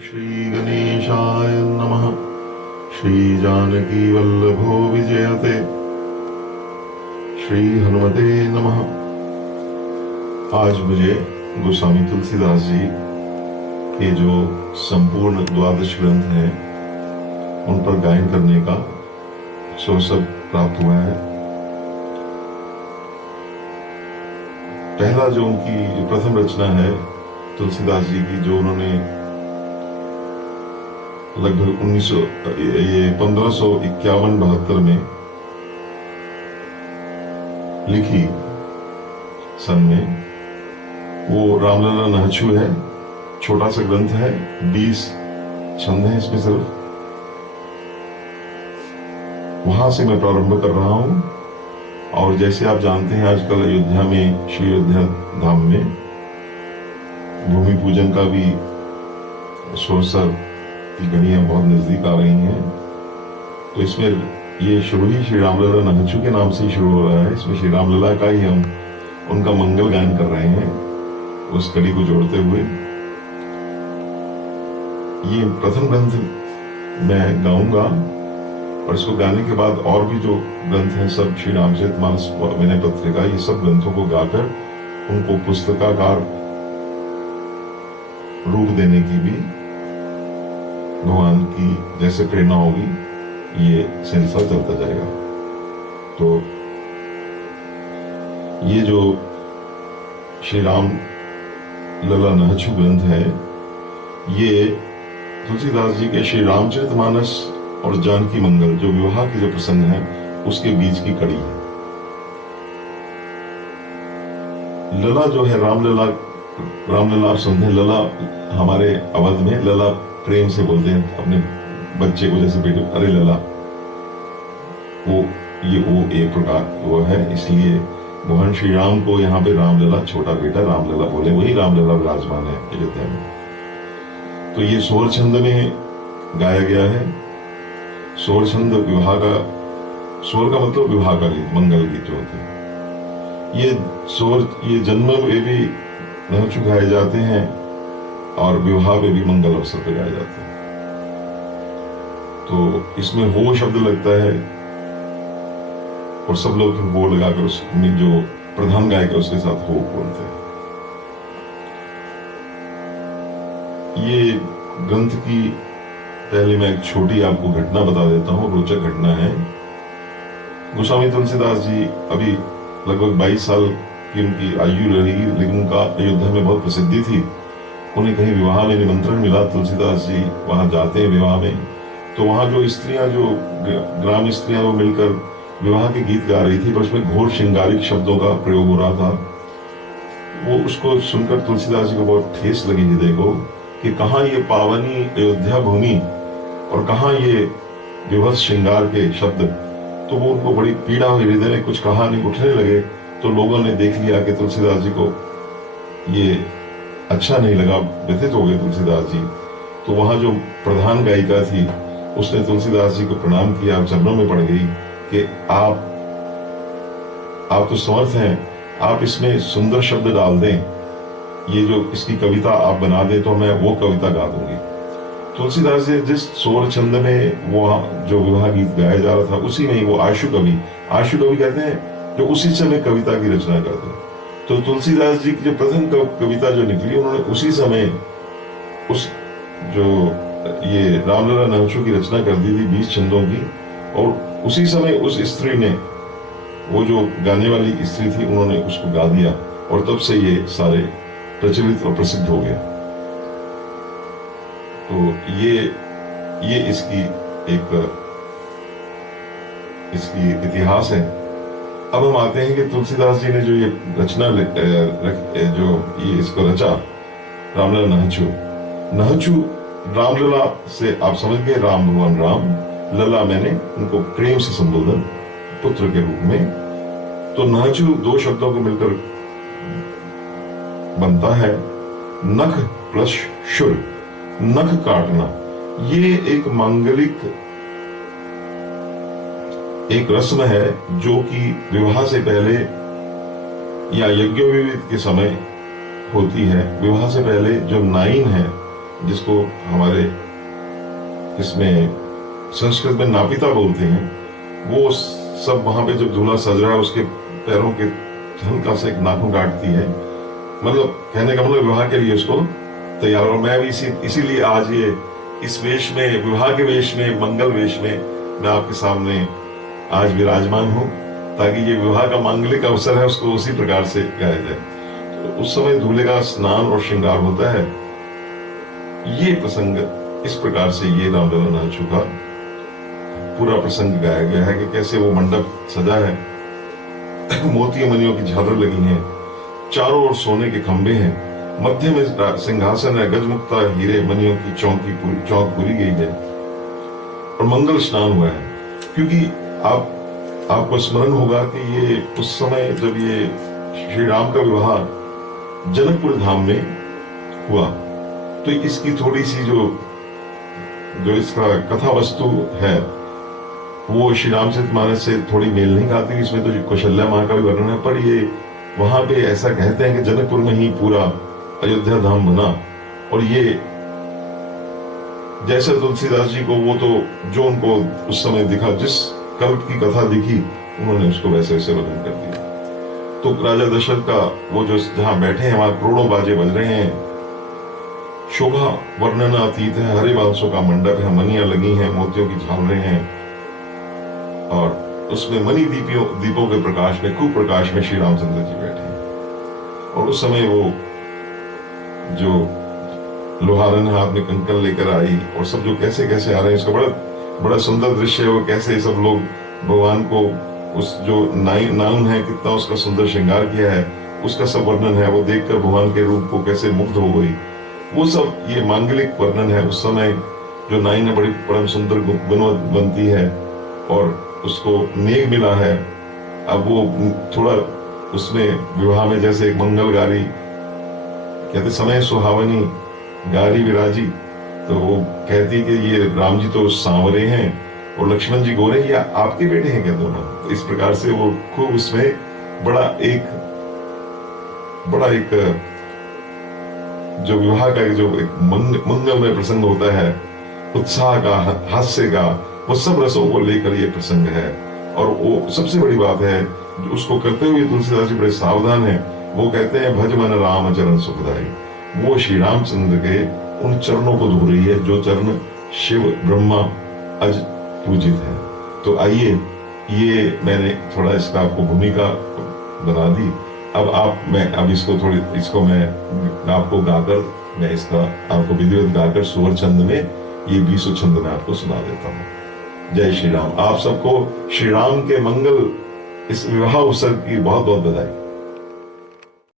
श्री गणेशाय नमः। श्री जानकी वल्लभो विजयते। श्री हनुमते नमः। आज मुझे गोस्वामी तुलसीदास जी के जो संपूर्ण द्वादश ग्रंथ हैं उन पर गायन करने का अवसर प्राप्त हुआ है। पहला जो उनकी प्रथम रचना है तुलसीदास जी की, जो उन्होंने लगभग 1551-72 में लिखी सन में, वो रामलला नहचु है। छोटा सा ग्रंथ है, 20 छंद हैं इसमें सिर्फ। वहां से मैं प्रारंभ कर रहा हूं। और जैसे आप जानते हैं, आजकल अयोध्या में, श्री अयोध्या धाम में भूमि पूजन का भी अवसर की घड़ियां बहुत नजदीक आ रही हैं। तो इसमें ये शुरू ही श्री रामलला नहचु के नाम से ही शुरू हो रहा है। इसमें श्री रामलला का ही हम उनका मंगल गायन कर रहे हैं, उस कड़ी को जोड़ते हुए। ये प्रथम ग्रंथ मैं गाऊंगा और इसको गाने के बाद और भी जो ग्रंथ हैं सब श्री रामचरितमानस विनय पत्रिका, ये सब ग्रंथों को गाकर उनको पुस्तकाकार रूप देने की भी भगवान की जैसे प्रेरणा होगी, ये सिलसिला चलता जाएगा। तो ये जो श्री राम लला नहचु ग्रंथ है, ये तुलसीदास जी के श्री रामचरितमानस और जानकी मंगल, जो विवाह के जो प्रसंग है, उसके बीच की कड़ी है। लला जो है रामलला आप समझे, लला हमारे अवध में लला प्रेम से बोलते हैं अपने बच्चे को, जैसे बेटे अरे लला, वो एक प्रकार वो है। इसलिए भगवान श्री राम को यहाँ पे रामलला, छोटा बेटा रामलला बोले, वही रामलला विराजमान है अयोध्या में। तो ये सोर छंद में गाया गया है। सोर छंद विवाह का, सोर का मतलब विवाह का गीत, मंगल गीत जो होते हैं। ये जन्म में भी नहचु गाए जाते हैं और विवाह में भी मंगल अवसर पे गाए जाते हैं। तो इसमें हो शब्द लगता है और सब लोग वो लगाकर उसमें जो प्रधान गायक है उसके साथ हो बोलते हैं। ये ग्रंथ की पहले मैं एक छोटी आपको घटना बता देता हूँ, रोचक घटना है। गोस्वामी तुलसीदास जी अभी लगभग 22 साल की उनकी आयु रही, लेकिन उनका अयोध्या में बहुत प्रसिद्धि थी। उन्हें कहीं विवाह में निमंत्रण मिला, तुलसीदास जी वहां जाते हैं विवाह में। तो वहां जो स्त्रियां, जो ग्राम स्त्रियां, वो मिलकर विवाह के गीत गा रही थी, पर उसमें घोर श्रृंगारिक शब्दों का प्रयोग हो रहा था। वो उसको सुनकर तुलसीदास जी को बहुत ठेस लगी हृदय को कि कहाँ ये पावनी अयोध्या भूमि और कहाँ ये विभत्स श्रृंगार के शब्द। तो वो उनको बड़ी पीड़ा हुई हृदय में, कुछ कहा नहीं, उठने लगे। तो लोगों ने देख लिया कि तुलसीदास जी को ये अच्छा नहीं लगा, व्यथित हो गए तुलसीदास जी। तो वहां जो प्रधान गायिका थी, उसने तुलसीदास जी को प्रणाम किया, चरणों में पड़ गई कि आप तो समर्थ हैं, आप इसमें सुंदर शब्द डाल दें, ये जो इसकी कविता आप बना दें तो मैं वो कविता गा दूंगी। तुलसीदास जी जिस सोर छंद में वो जो विवाह गीत गाया जा रहा था, उसी में वो आशु कवि कहते हैं, जो उसी समय कविता की रचना करते हैं। तो तुलसीदास जी की जो प्रथम कविता जो निकली, उन्होंने उसी समय उस जो ये रामलला नहचु की रचना कर दी थी 20 छंदों की। और उसी समय उस स्त्री ने, वो जो गाने वाली स्त्री थी, उन्होंने उसको गा दिया और तब से ये सारे प्रचलित और प्रसिद्ध हो गया। तो ये इसकी इतिहास है। अब हम आते हैं कि तुलसीदास जी ने जो ये रचना जो ये इसको रचा, रामलला नहचु रामलला से आप समझ गए, राम भगवान राम, लला मैंने उनको प्रेम से संबोधन पुत्र के रूप में। तो नहचु दो शब्दों को मिलकर बनता है, नख प्लस शुर, नख काटना। ये एक मांगलिक एक रस्म है जो कि विवाह से पहले या यज्ञोपवीत के समय होती है। विवाह से पहले जो नाइन है जिसको हमारे इसमें संस्कृत में नापिता बोलते हैं, वो सब वहां पे जब दूल्हा सज रहा है उसके पैरों के हल्का सा एक नाखून काटती है, मतलब कहने का मतलब विवाह के लिए उसको तैयार। और मैं भी इसीलिए आज ये इस वेश में, विवाह के वेश में, मंगल वेश में मैं आपके सामने आज विराजमान हूं, ताकि ये विवाह का मांगलिक अवसर है उसको उसी प्रकार से गाया जाए। तो उस समय दूल्हे का स्नान और श्रृंगार होता है। ये प्रसंग इस प्रकार से ये रामलला नाचू का पूरा प्रसंग गाया गया है कि कैसे वो मंडप सजा है, मोती मणियों की झालर लगी है, चारों ओर सोने के खंभे हैं, मध्य में सिंहासन है, गजमुक्ता हीरे मणियों की चौक पूरी गई है और मंगल स्नान हुआ है। क्योंकि आपको स्मरण होगा कि ये उस समय जब ये श्री राम का विवाह जनकपुर धाम में हुआ, तो इसकी थोड़ी सी जो इसका कथा वस्तु है वो श्री रामचरितमानस से थोड़ी मेल नहीं खाती। इसमें तो कौशल्या माँ का भी वर्णन है, पर ये वहां पे ऐसा कहते हैं कि जनकपुर में ही पूरा अयोध्या धाम बना। और ये जैसे तुलसीदास जी को वो तो जो उनको उस समय दिखा, जिस कल्प की कथा दिखी, उन्होंने उसको वैसे वैसे वर्णन कर दिया। तो राजा दशरथ का वो जो जहां बैठे हैं वहां करोड़ों बाजे बज रहे हैं, शोभा वर्णनातीत है, हरे बांसों का मंडप है, मनियां लगी हैं, मोतियों की झालरें हैं, और उसमें मणि दीपों के प्रकाश में, खूब प्रकाश में श्री रामचंद्र जी बैठे हैं। और उस समय वो जो लोहारन हाथ में कंकन लेकर आई और सब जो कैसे कैसे आ रहे हैं, उसका बड़ा सुंदर दृश्य है। वो कैसे सब लोग भगवान को, उस जो नाउन है कितना उसका सुंदर श्रृंगार किया है, उसका सब वर्णन है। वो देखकर भगवान के रूप को कैसे मुग्ध हो गई, वो सब ये मांगलिक वर्णन है। उस समय जो नाइन है बड़ी परम सुंदर बनती है और उसको नेग मिला है। अब वो थोड़ा उसमें विवाह में जैसे एक मंगल गारी कहते, समय सुहावनी गारी विराजी, तो वो कहती कि ये राम जी तो सांवरे हैं और लक्ष्मण जी गोरे, या आपके बेटे हैं क्या दोनों। तो इस प्रकार से वो खूब उसमें बड़ा एक जो विवाह का जो एक मंगलमय प्रसंग होता है, उत्साह का, हास्य का, वो सब रसों को लेकर ये प्रसंग है। और वो सबसे बड़ी बात है, उसको करते हुए तुलसीदास जी बड़े सावधान हैं। वो कहते हैं भज मन राम चरण सुखदाई, वो श्री रामचंद्र के उन चरणों को धो रही है जो चरण शिव ब्रह्मा अज पूजित है। तो आइए, ये मैंने थोड़ा इसका आपको भूमिका बना दी। अब इसको मैं आपको गाकर, मैं इसका आपको विधिवत गाकर सुवर छंद में, ये 20 छंद में आपको सुना देता हूँ। जय श्री राम। आप सबको श्री राम के मंगल इस विवाह अवसर की बहुत बहुत बधाई।